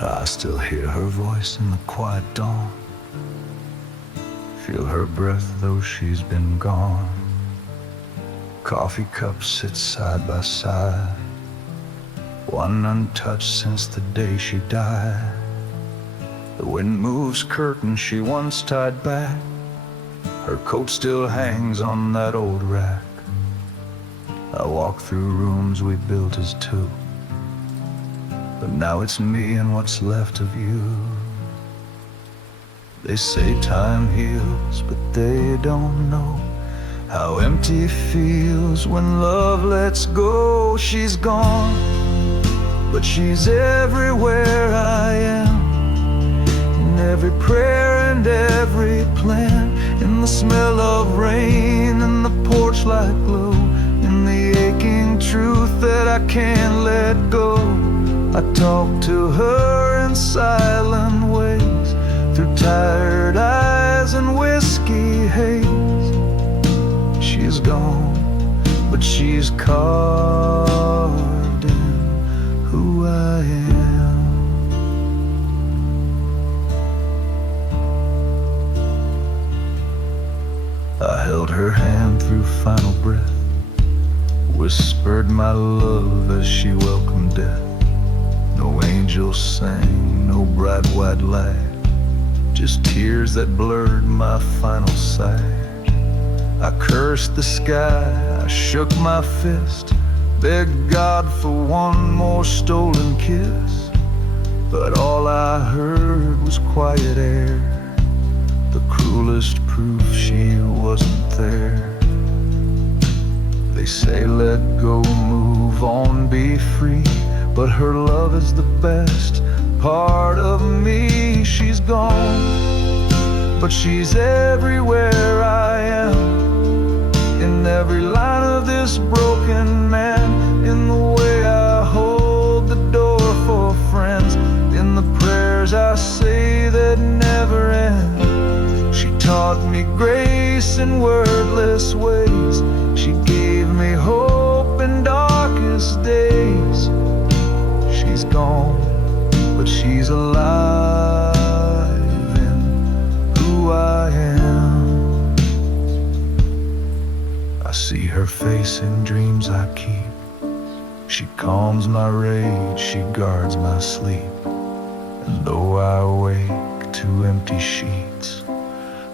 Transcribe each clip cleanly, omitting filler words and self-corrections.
I still hear her voice in the quiet dawn, feel her breath though she's been gone. Coffee cups sit side by side, one untouched since the day she died. The wind moves curtains she once tied back, her coat still hangs on that old rack. I walk through rooms we built as two, but now it's me and what's left of you. They say time heals, but they don't know how empty it feels when love lets go. She's gone, but she's everywhere I am, in every prayer and every plan, in the smell of rain and the porch light glow, in the aching truth that I can't let go. I talk to her in silent ways, through tired eyes and whiskey haze. She's gone, but she's carved in who I am. I held her hand through final breath, whispered my love as she welcomed death. No angels sang, no bright white light, just tears that blurred my final sight. I cursed the sky, I shook my fist, begged God for one more stolen kiss, but all I heard was quiet air, the cruelest proof she wasn't there. They say let go, move on, be free, but her love is the best part of me. She's gone, but she's everywhere I am, in every line of this broken man, in the way I hold the door for friends, in the prayers I say that never end. She taught me grace in wordless ways, she gave me hope in darkest days. She's gone, but she's alive in who I am. I see her face in dreams I keep, she calms my rage, she guards my sleep, and though I wake to empty sheets,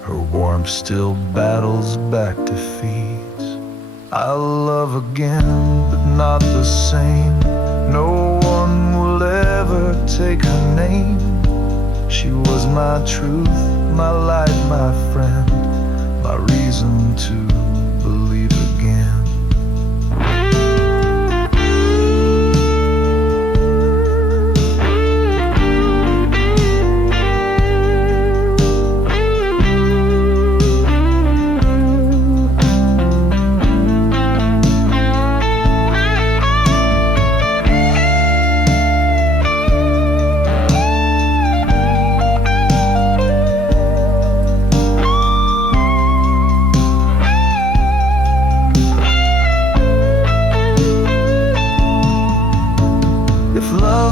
her warmth still battles back defeats. I'll love again, but not the same. No one will ever take her name. She was my truth, my light, my friend, my reason to believe again.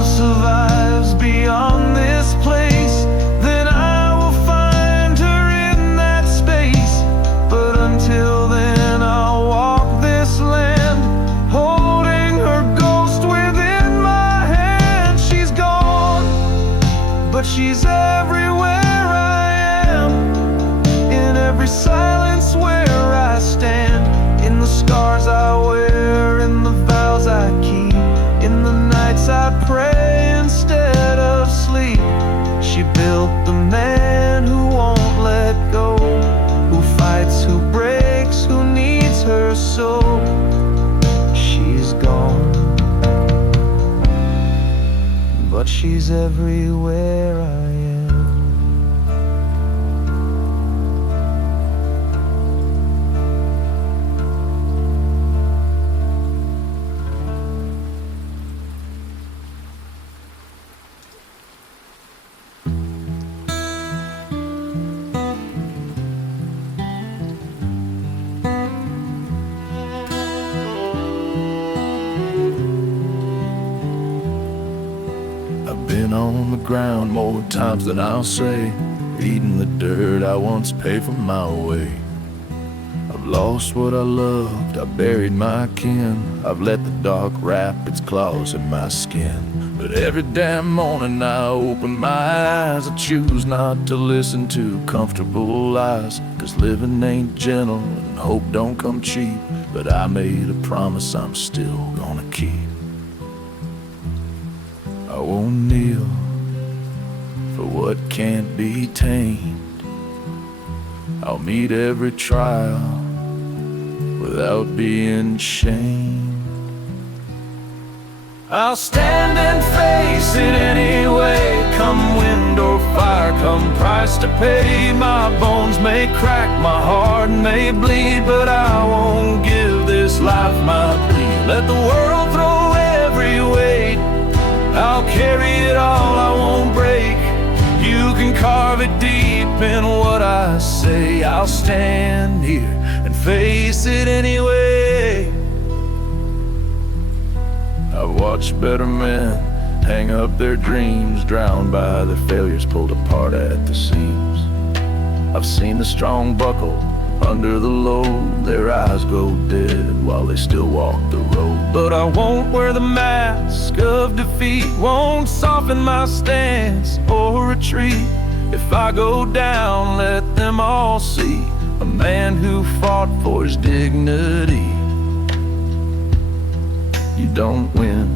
Survives beyond this place, then I will find her in that space. But until then I'll walk this land, holding her ghost within my hand. She's gone, but she's everywhere I am, in every silence where I stand, in the scars I wear, in the vows I keep, in the nights I pray instead of sleep. She built the man who won't let go, who fights, who breaks, who needs her soul. She's gone, but she's everywhere I am. Been on on the ground more times than I'll say. Eating the dirt I once paid for my way. I've lost what I loved, I buried my kin. I've let the dark wrap its claws in my skin. But every damn morning I open my eyes, I choose not to listen to comfortable lies. 'Cause living ain't gentle and hope don't come cheap. But I made a promise I'm still gonna keep. I won't kneel for what can't be tamed. I'll meet every trial without being shamed. I'll stand and face it anyway. Come wind or fire, come price to pay. My bones may crack, my heart may bleed, but I won't give this life my plea. Let the world throw every weight, I'll carry it all, I won't break. You can carve it deep in what I say. I'll stand here and face it anyway. I've watched better men hang up their dreams, drowned by their failures, pulled apart at the seams. I've seen the strong buckle under the load, their eyes go dead while they still walk the road. But I won't wear the mask of defeat, won't soften my stance or retreat. If I go down, let them all see a man who fought for his dignity. You don't win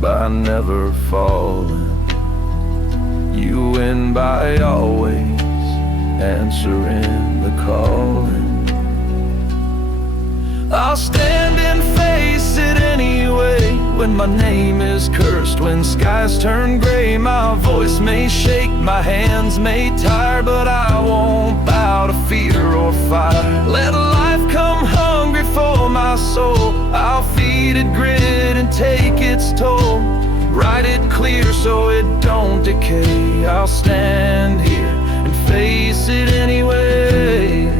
by never falling. You win by always answering the calling. I'll stand and face it anyway. When my name is cursed, when skies turn gray, my voice may shake, my hands may tire, but I won't bow to fear or fire. Let life come hungry for my soul, I'll feed it grit and take its toll. Write it clear so it don't decay. I'll stand here and face it anyway.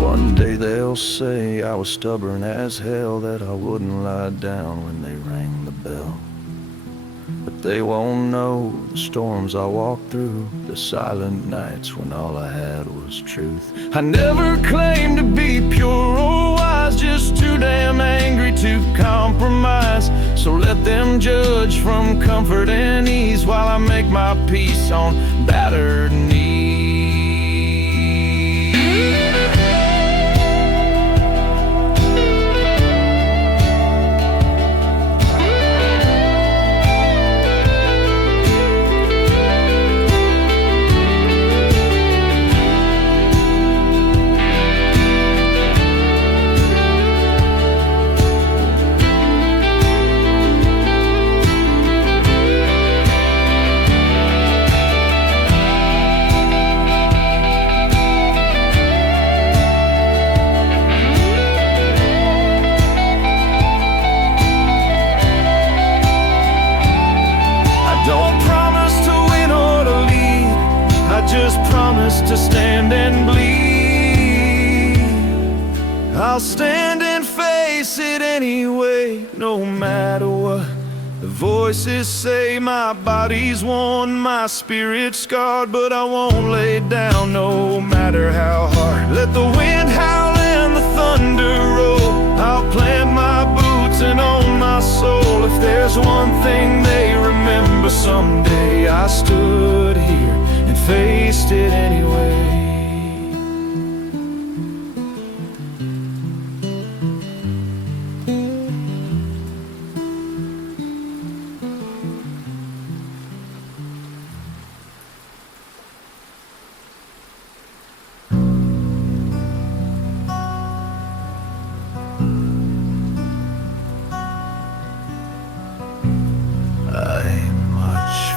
One day they'll say I was stubborn as hell, that I wouldn't lie down when they rang the bell. But they won't know the storms I walked through, the silent nights when all I had was truth. I never claimed to be pure or wise, just too damn angry to compromise. So let them judge from comfort and ease while I make my peace on battered knees. To stand and bleed, I'll stand and face it anyway. No matter what the voices say, my body's worn, my spirit's scarred, but I won't lay down no matter how hard. Let the wind howl and the thunder roll, I'll plant my boots and own my soul. If there's one thing they remember someday, I stood here and faced it anyway.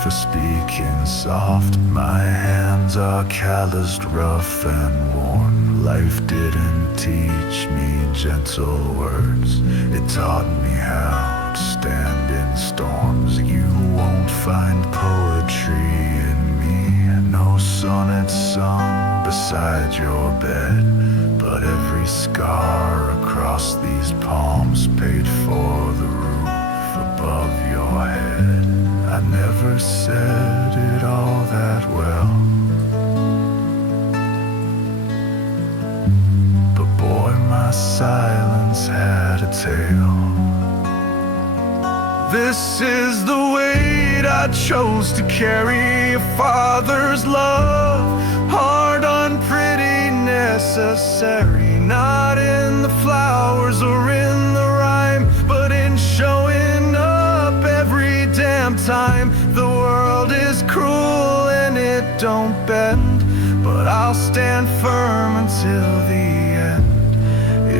For speaking soft, my hands are calloused, rough and worn. Life didn't teach me gentle words, it taught me how to stand in storms. You won't find poetry in me, no sonnet sung beside your bed, but every scar across these palms paid for the roof above your head. I never said it all that well, but boy, my silence had a tale. This is the weight I chose to carry, a father's love, hard on, pretty necessary, not in the flowers or in the rhyme, but in showing up every damn time. The world is cruel and it don't bend, but I'll stand firm until the end.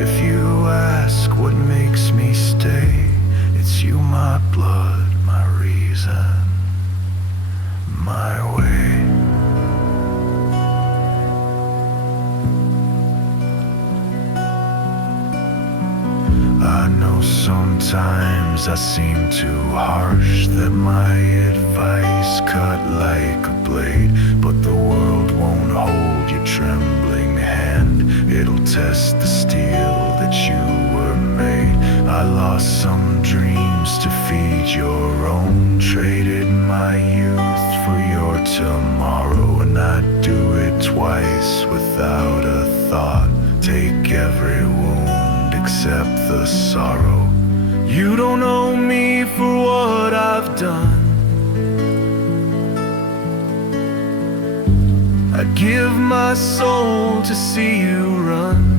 If you ask what makes me stay, it's you, my blood, my reason, my way. I know sometimes I seem too harsh, that my advice cut like a blade, but the world won't hold your trembling hand. It'll test the steel that you were made. I lost some dreams to feed your own, traded my youth for your tomorrow, and I'd do it twice without a thought. Take every wound except the sorrow. You don't owe me for what I've done. I'd give my soul to see you run.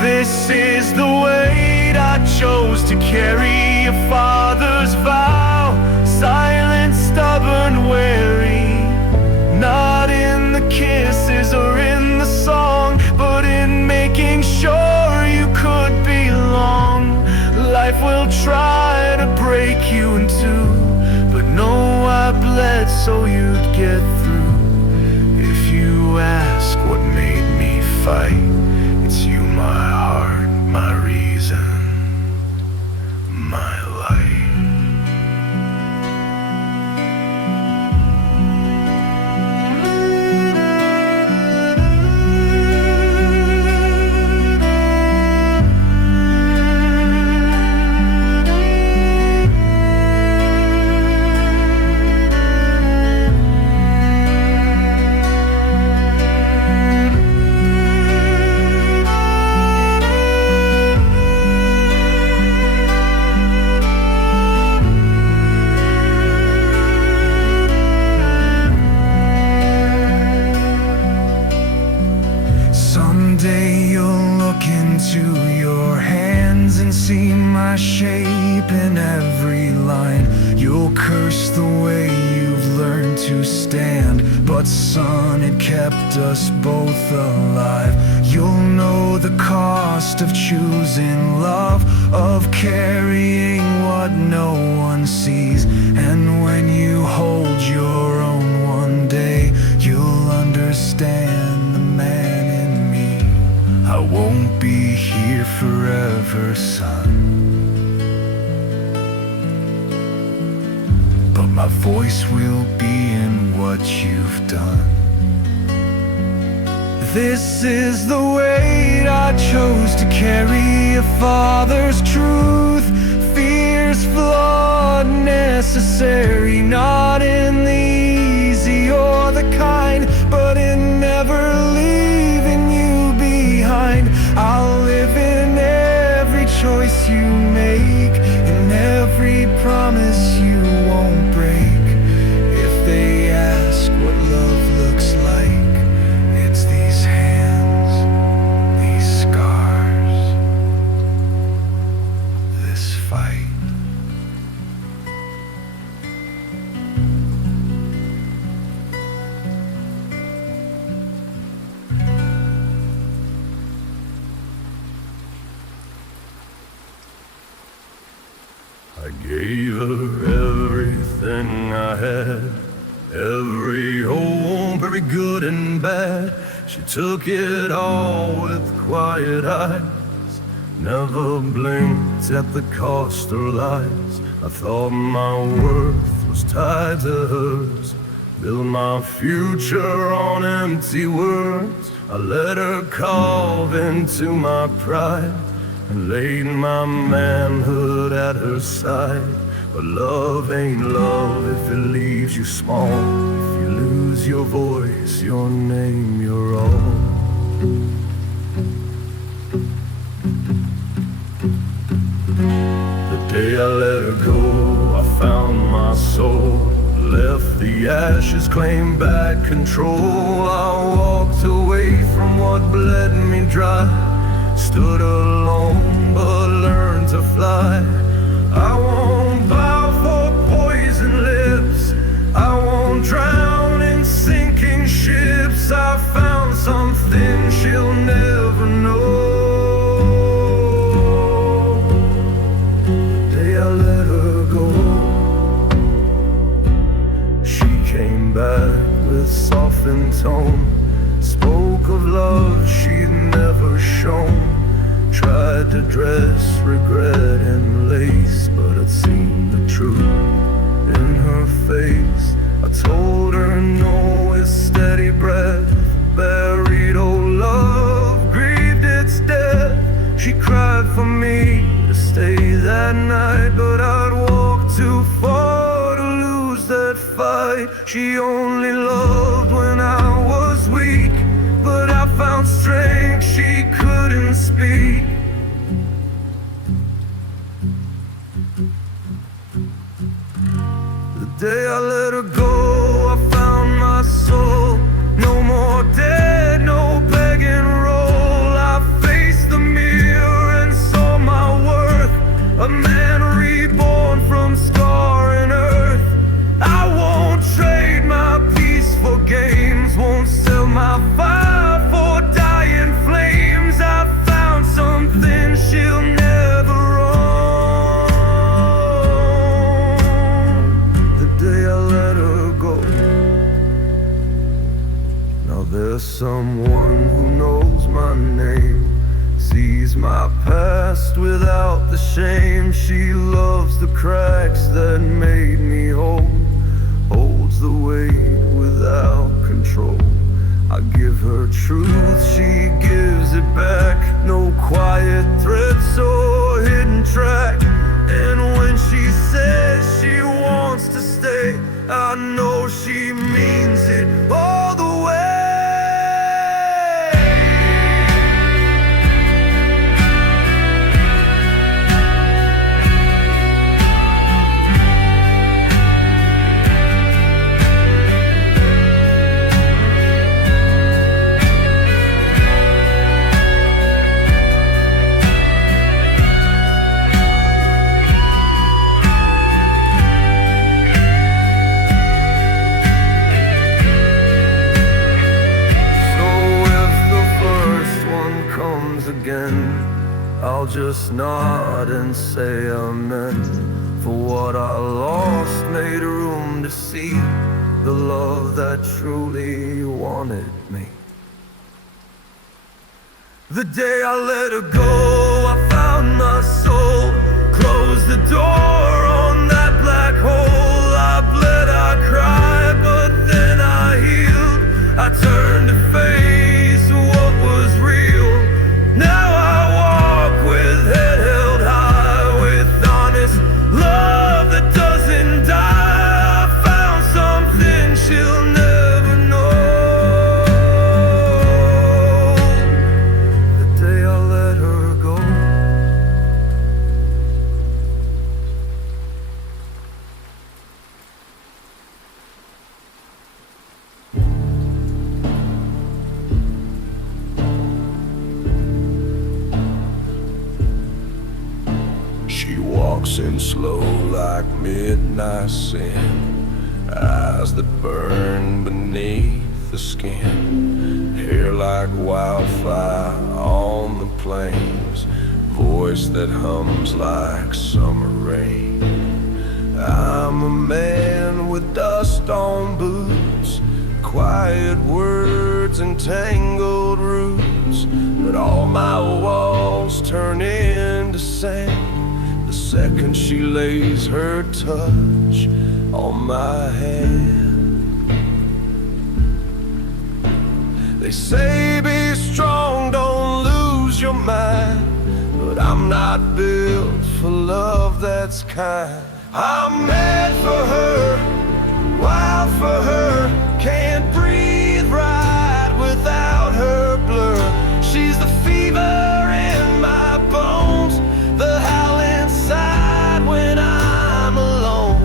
This is the weight I chose to carry, a father's vow, silent, stubborn, wary, not in the kisses or in the song, but in making sure you could belong. Life will try to break you in two, but no, I bled so you'd get through. If you ask what made me fight, it's you, my heart, my reason, my light. Someday you'll look into your hands and see my shape in every line. You'll curse the way you've learned to stand, but son, it kept us both alive. You'll know the cost of choosing love, of carrying what no one sees, and when you hold your own one day, you'll understand the man in me. I won't be here forever, son, but my voice will be in what you've done. This is the weight I chose to carry, a father's truth, fears flawed, necessary, not in the easy or the kind, but in never leaving you behind. I'll live in every choice you make, in every promise you won't break. If they ask what love looks like, it's these hands, these scars, this fight. I gave her everything I had, every home, very good and bad. She took it all with quiet eyes, Never blinked at the cost of lies. I thought my worth was tied to hers. Built my future on empty words. I let her carve into my pride and laid my manhood at her side. But love ain't love if it leaves you small. If you lose your voice, your name, your all. The day I let her go, I found my soul. Left the ashes, claimed back control. I walked away from what bled me dry. Stood alone, but learned to fly. I won't bow for poison lips. I won't drown in sinking ships. I found something she'll never know. The day I let her go, she came back with softened tone. Spoke of love she'd never shown. Tried to dress regret in lace, but I'd seen the truth in her face. I told her no with steady breath. Buried old love, grieved its death. She cried for me to stay that night, but I'd walked too far to lose that fight. She only loved when I was weak, but I found strength she couldn't speak. The day I let her go, I found my soul. No more dead, no begging role. I faced the mirror and saw my worth. A man reborn from scar and earth. I won't trade my peace for games. Won't sell my fire for dying flames. I found something she'll never own. The day I let her go. Now there's someone who knows my name, sees my past without the shame. She loves the cracks that made me whole, holds the weight without control. I give her truth, she gives it back. No quiet threats or hidden track. And when she says she wants to stay, I know she means it all the way. I'll just nod and say amen. For what I lost made room to see the love that truly wanted me. The day I let her go, I found my soul. Closed the door on that black hole. I bled, I cried, but then I healed. I turned to face what was real. Now I walk with head held high, with honest love that doesn't die. I found something she'll never know. The day I let her go. She walks in slow like midnight sin, eyes that burn beneath the skin, hair like wildfire on the plains, voice that hums like summer rain. I'm a man with dust on boots, quiet words and tangled roots, but all my walls turn in second she lays her touch on my hand. They say be strong, don't lose your mind, but I'm not built for love that's kind. I'm mad for her, wild for her, can't breathe right without her blur. She's the fever in my bones, the howl inside when I'm alone.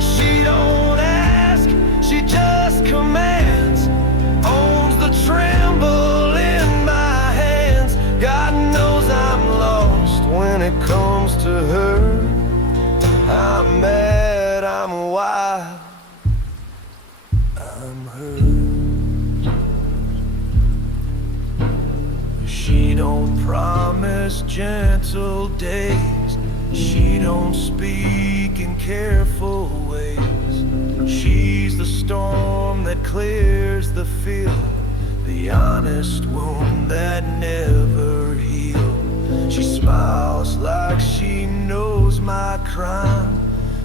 She don't ask, she just commands, owns the tremble in my hands. God knows I'm lost when it comes to her. I'm mad, I'm wild, I'm hurt. She don't promise gentle days, she don't speak in careful ways. She's the storm that clears the field, the honest wound that never healed. She smiles like she knows my crime,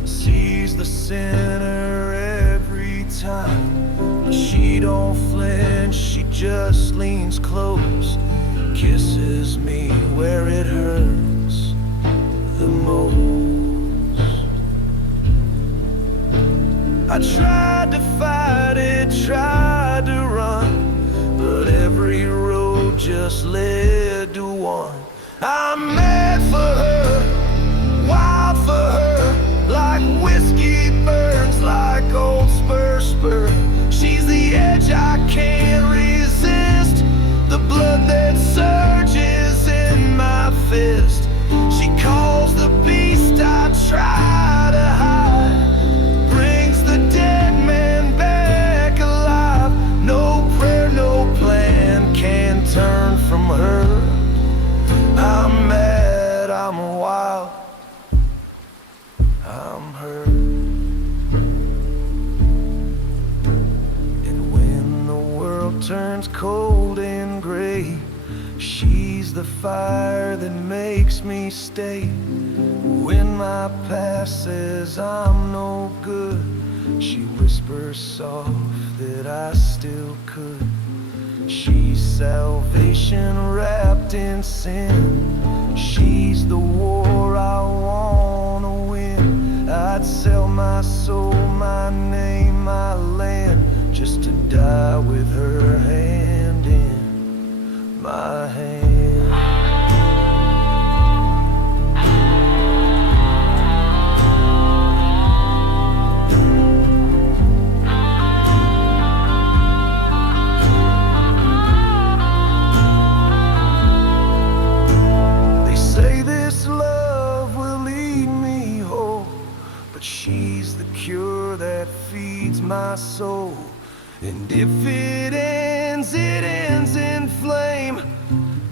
sees the sinner every time. But she don't flinch, she just leans close, kisses me where it hurts the most. I tried to fight it, tried to run, but every road just led to one. I'm mad for her, wild for her, like whiskey burns, like old spur. She's the edge I can't resist, the blood that surges in my fist. She calls the beast I try to hide, brings the dead man back alive. No prayer, no plan can turn from her. I'm mad, I'm wild, I'm hurt. And when the world turns cold and gray, she's the fire that makes me stay. When my past says I'm no good, she whispers soft that I still could. She's salvation wrapped in sin, she's the war I wanna win. I'd sell my soul, my name, my land, just to die with her hand in my hand. She's the cure that feeds my soul, and if it ends in flame.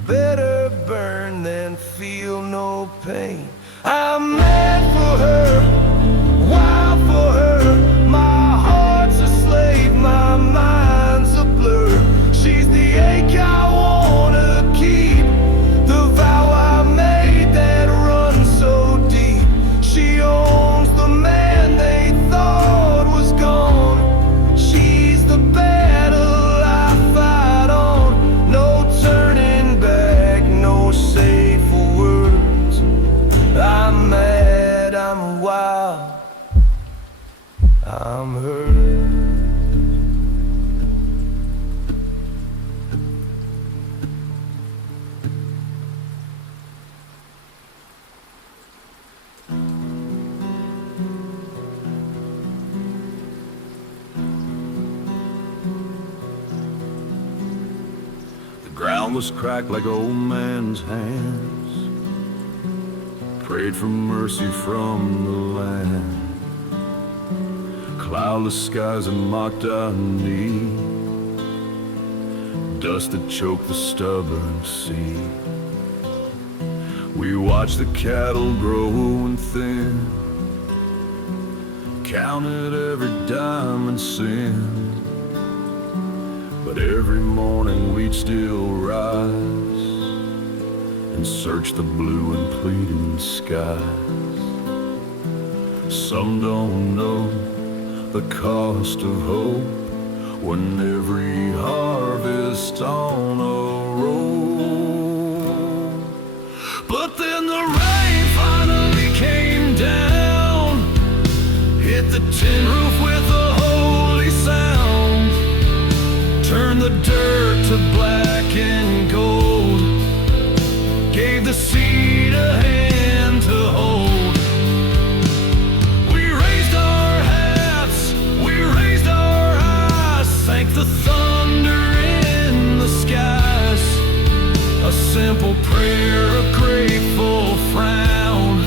Better burn than feel no pain. I'm mad for her, wild for her, my heart's a slave, my mind's a blur. She's the ache I wanna keep, the vow I made that runs so deep. She owns the man they thought was gone. She's the battle I fight on. No turning back, no safe words. I'm mad, I'm wild, I'm hurt. The ground was cracked like old man's hands, prayed for mercy from the land. Cloudless skies that mocked our need, dust that choked the stubborn sea. We watched the cattle growing thin, counted every dime and cent. But every morning we'd still rise and search the blue and pleading skies. Some don't know the cost of hope when every harvest on a road. But then the rain finally came down, hit the tin roof with a holy sound, turned the dirt to black and gold, gave the seed a hand to hold. We raised our hats, we raised our eyes, sank the thunder in the skies. A simple prayer, a grateful frown,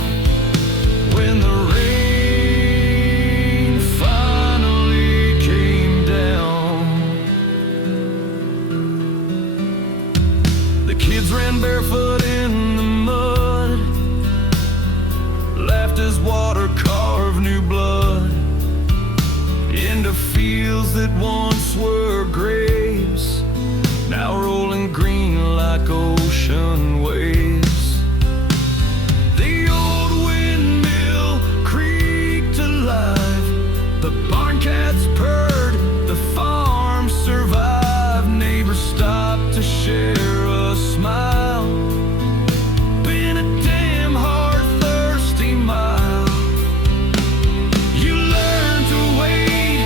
when the rain finally came down. The kids ran barefoot in the mud, laughed as water carved new blood into fields that once were graves, now rolling green like ocean waves. The old windmill creaked alive, the barn cats purred, the farm survived. Neighbors stopped to share a smile. Been a damn hard, thirsty mile. You learn to wait,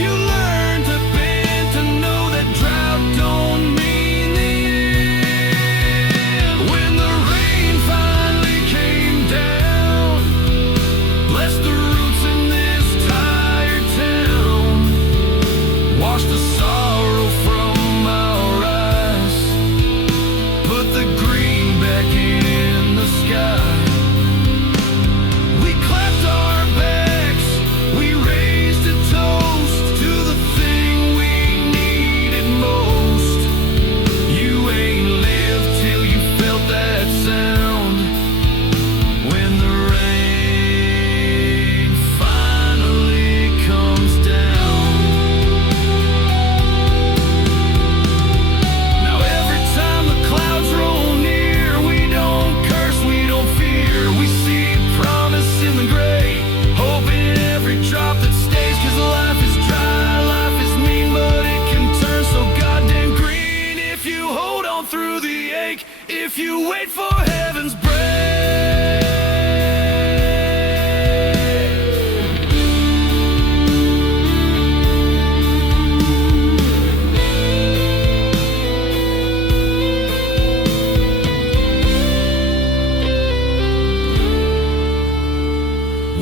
you learn to bend, to know that drought don't mean the end. When the rain finally came down, blessed the roots in this tired town, washed the sorrow from our eyes, put the green back in the sky. We clapped our backs, we raised a toast to the thing we needed most. You ain't lived till you felt that sound, when the rain finally comes down. Now every time the clouds roll near, we don't curse, we don't fear. We see promise in the gray, hope in every drop that stays. 'Cause life is dry, life is mean, but it can turn so goddamn green if you hold on through the ache, if you wait for heaven's break.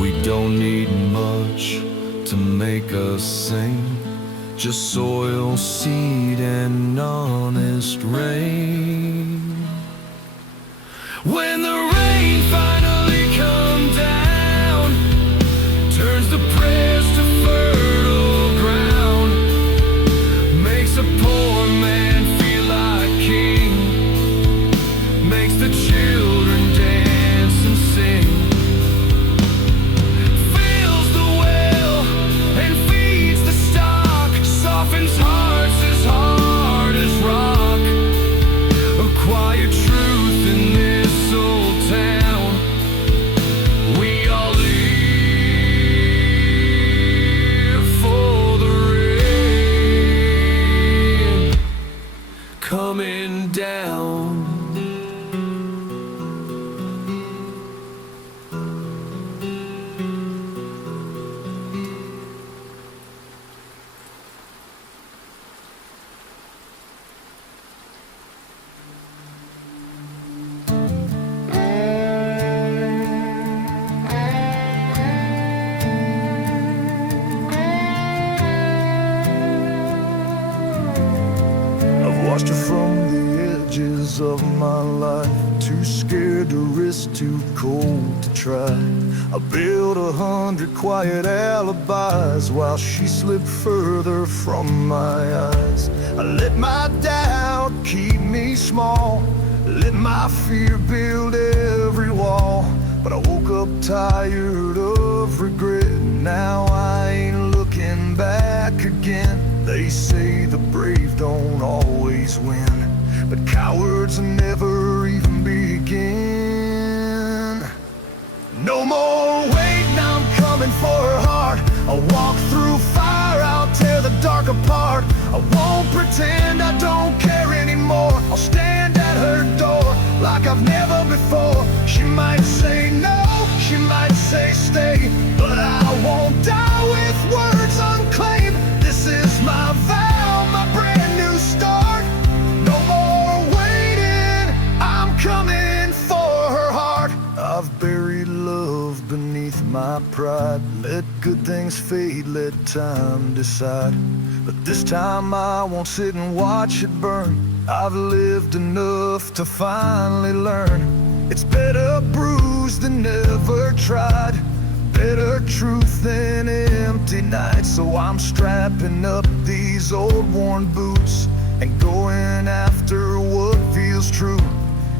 We don't need much to make us sing, just soil, seed, and honest rain. When the rain finally comes down, turns the prayers to fertile ground, makes a poor man feel like king, makes the children dance and sing, fills the well and feeds the stock, softens hearts as hard as rock. A quiet truth in this old town, we all live for the rain coming down. I've watched her from the edges of my life, too scared to risk, too cold to try. I built 100 quiet alibis while she slipped further from my eyes. I let my doubt keep me small, let my fear build every wall. But I woke up tired of regret, now I ain't looking back again. They say the brave don't always win, but cowards never even begin. pretend I don't care anymore. I'll stand at her door like I've never before. She might say no, she might say stay, but I won't die with words unclaimed. This is my vow, my brand new start. No more waiting, I'm coming for her heart. I've buried love beneath my pride. Let good things fade, let time decide. But this time I won't sit and watch it burn. I've lived enough to finally learn. It's better bruised than never tried, better truth than empty nights. So I'm strapping up these old worn boots and going after what feels true.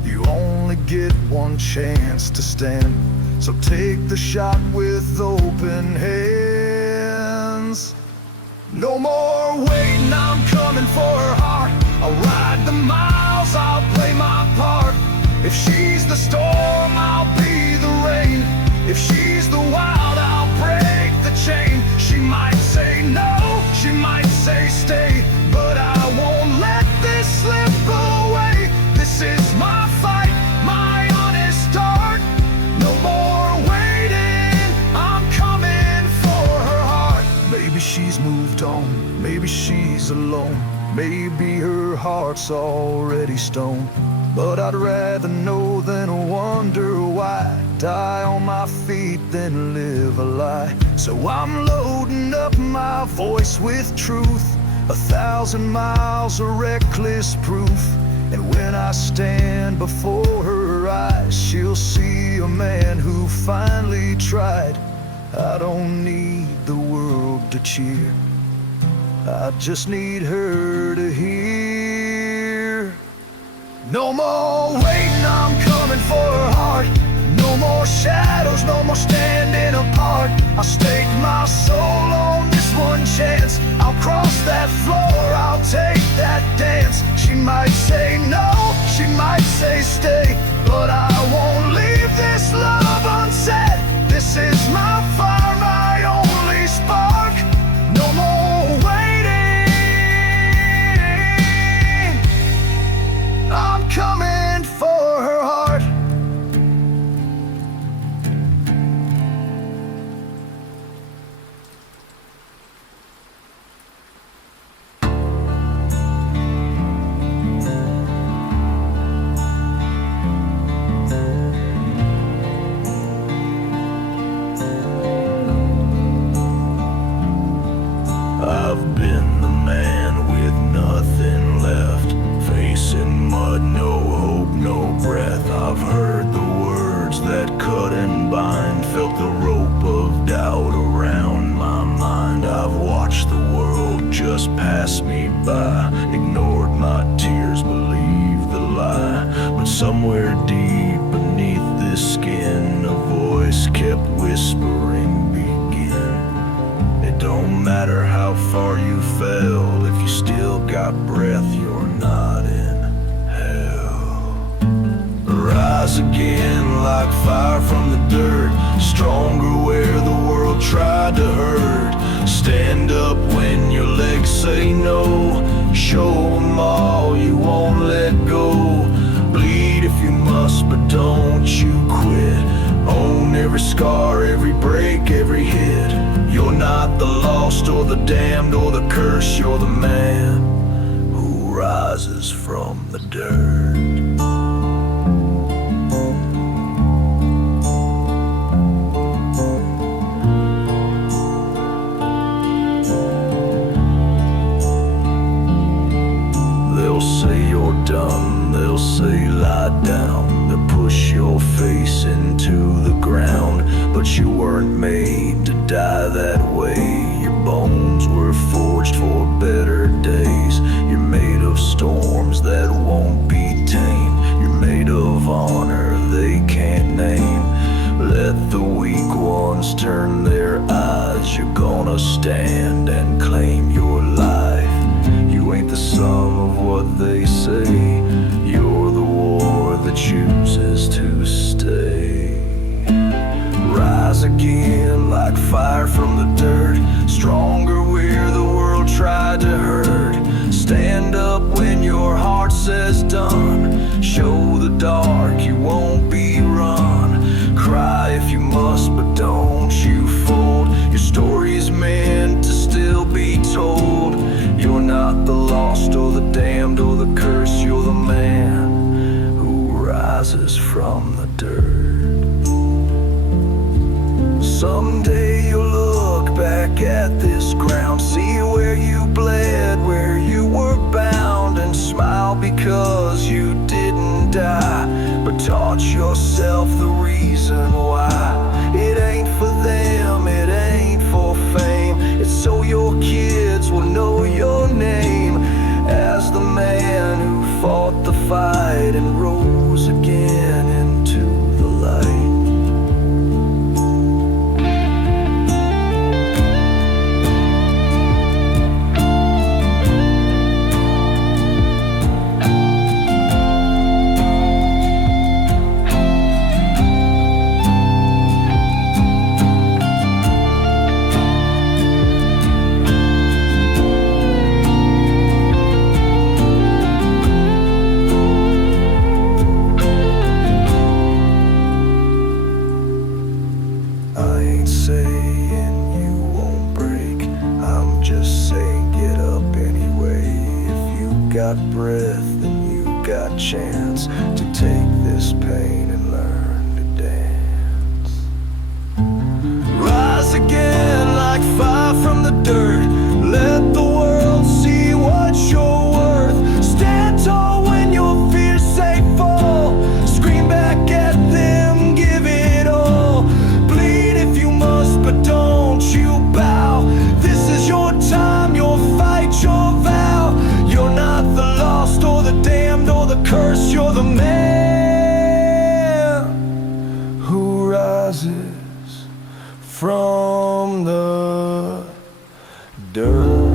You only get one chance to stand, so take the shot with open hands. No more waiting, I'm coming for her heart. I'll ride the miles, I'll play my part. If she's the storm, I'll be the rain. If she's the wild, I'll break the chain. She might say no, she might say stay, but I won't let this slip away. This is my fight, my honest start. No more waiting, I'm coming for her heart. Maybe she's moved on, maybe she's alone, maybe her heart's already stone. But I'd rather know than wonder why. Die on my feet than live a lie. So I'm loading up my voice with truth, 1,000 miles of reckless proof. And when I stand before her eyes, she'll see a man who finally tried. I don't need the world to cheer, I just need her to hear. No more waiting, I'm coming for her heart. No more shadows, no more standing apart. I'll stake my soul on this one chance. I'll cross that floor, I'll take that dance. She might say no, she might say stay, but I won't leave this love unsaid. This is my fire, my only spark. No more waiting, I'm coming for her heart. I've been the man with nothing left, facing mud, no hope, no breath. I've heard the words that cut and bind, felt the rope of doubt around my mind. I've watched the world just pass me by, ignored my tears, believed the lie. But somewhere deep beneath this skin, a voice kept whispering, begin. It don't matter how far you fell, if you still got breath, you're not in hell. Rise again like fire from the dirt, stronger where the world tried to hurt. Stand up when your legs say no, show them all you won't let go. Bleed if you must, but don't you quit. Own every scar, every break, every hit. You're not the lost or the damned or the cursed. You're the man who rises from the dirt. They'll say you're done, they'll say lie down, they'll push your face into the ground. But you weren't made to die that way. Your bones were forged for better days. You're made of storms that won't be tamed. You're made of honor they can't name. Let the weak ones turn their eyes. You're gonna stand and claim your life. You ain't the sum of what they say. You're the war that chooses to stay. Rise again like fire from the dirt, stronger where the world tried to hurt. Stand says done. Show the dark, you won't be run. Cry if you must, but don't you fold. Your story's meant to still be told. You're not the lost or the damned or the cursed. You're the man who rises from the dirt. Someday you'll look back at this ground, see where you bled, where you were bound, and smile because you didn't die, but taught yourself the reason why. It ain't for them, it ain't for fame. It's so your kids will know your name as the man who fought the fight and rose again into the light. I ain't saying you won't break, I'm just saying get up anyway. If you got breath, then you got chance to take this pain and learn to dance. Rise again like fire from the dirt. Let the world see what you're worth. Stand tall when your fears say fall. Scream back at them, give it all. But don't you bow. This is your time, your fight, your vow. You're not the lost or the damned or the cursed. You're the man who rises from the dirt.